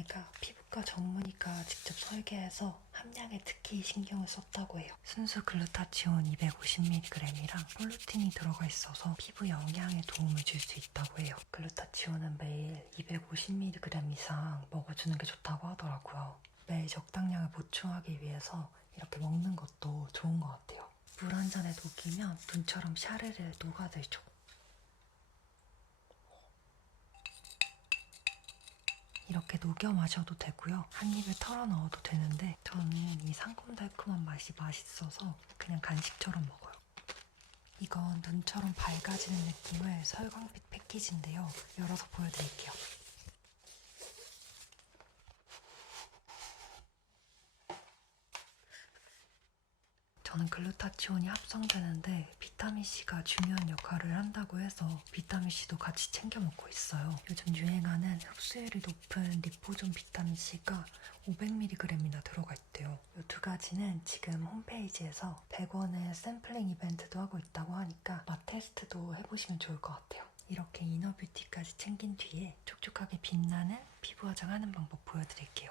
얘가 피부과 전문의가 직접 설계해서 함량에 특히 신경을 썼다고 해요. 순수 글루타치온 250mg이랑 폴루틴이 들어가 있어서 피부 영양에 도움을 줄 수 있다고 해요. 글루타치온은 매일 250mg 이상 먹어주는 게 좋다고 하더라고요. 매일 적당량을 보충하기 위해서 이렇게 먹는 것도 좋은 것 같아요. 물 한 잔에 녹이면 눈처럼 샤르르 녹아들죠. 이렇게 녹여 마셔도 되고요. 한 입에 털어 넣어도 되는데 저는 이 상콤달콤한 맛이 맛있어서 그냥 간식처럼 먹어요. 이건 눈처럼 밝아지는 느낌의 설광빛 패키지인데요. 열어서 보여드릴게요. 저는 글루타치온이 합성되는데 비타민C가 중요한 역할을 한다고 해서 비타민C도 같이 챙겨 먹고 있어요. 요즘 유행하는 흡수율이 높은 리포존 비타민C가 500mg이나 들어가 있대요. 이 두 가지는 지금 홈페이지에서 100원의 샘플링 이벤트도 하고 있다고 하니까 맛 테스트도 해보시면 좋을 것 같아요. 이렇게 이너뷰티까지 챙긴 뒤에 촉촉하게 빛나는 피부 화장하는 방법 보여드릴게요.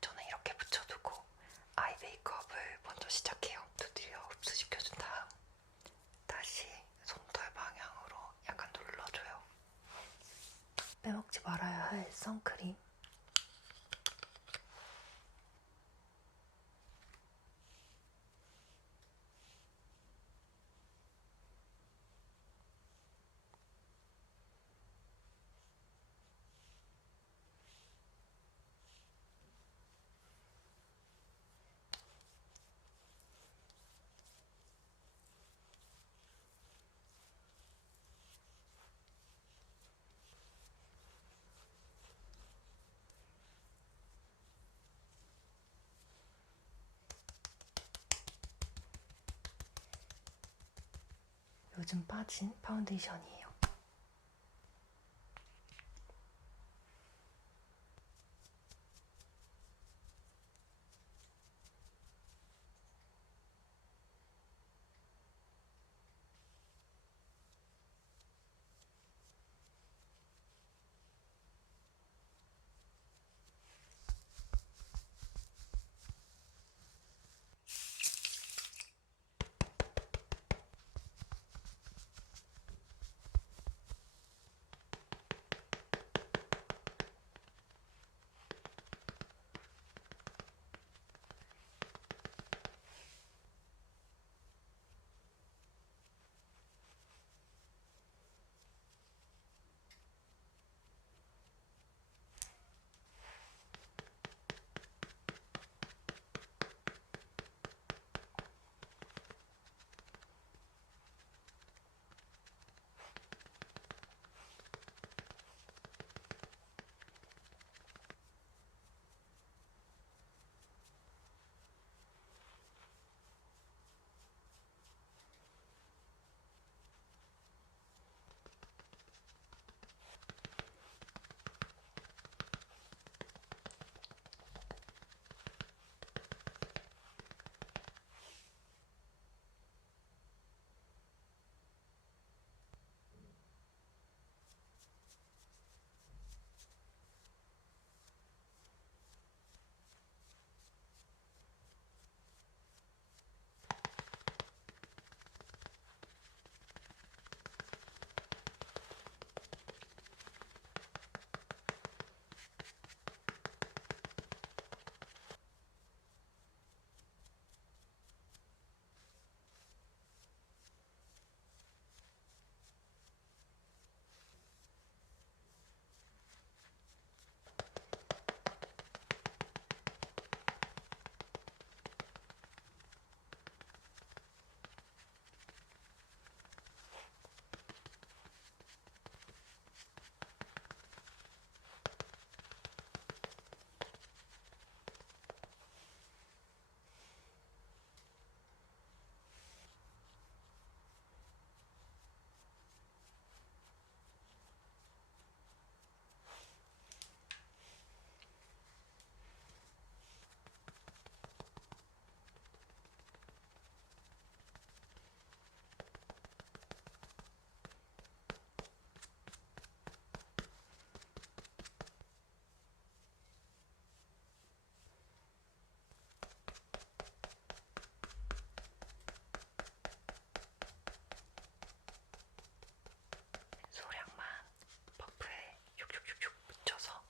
저는 이렇게 붙여두고 아이 메이크업을 먼저 시작해요. 두드려 흡수시켜준 다음 다시 솜털 방향으로 약간 눌러줘요. 빼먹지 말아야 할 선크림. 요즘 빠진 파운데이션이에요. 소량만 퍼프에 슉슉슉슉 묻혀서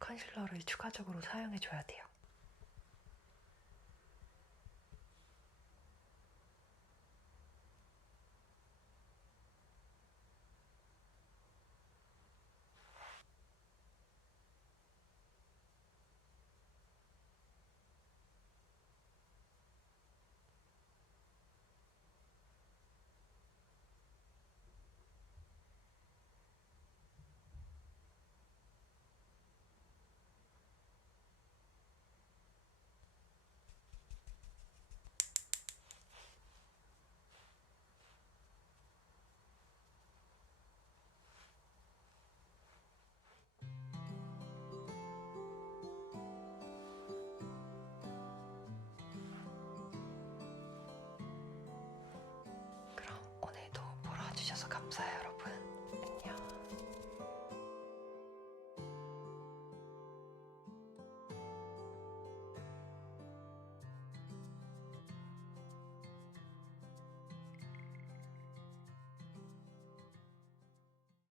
컨실러를 추가적으로 사용해줘야 돼요.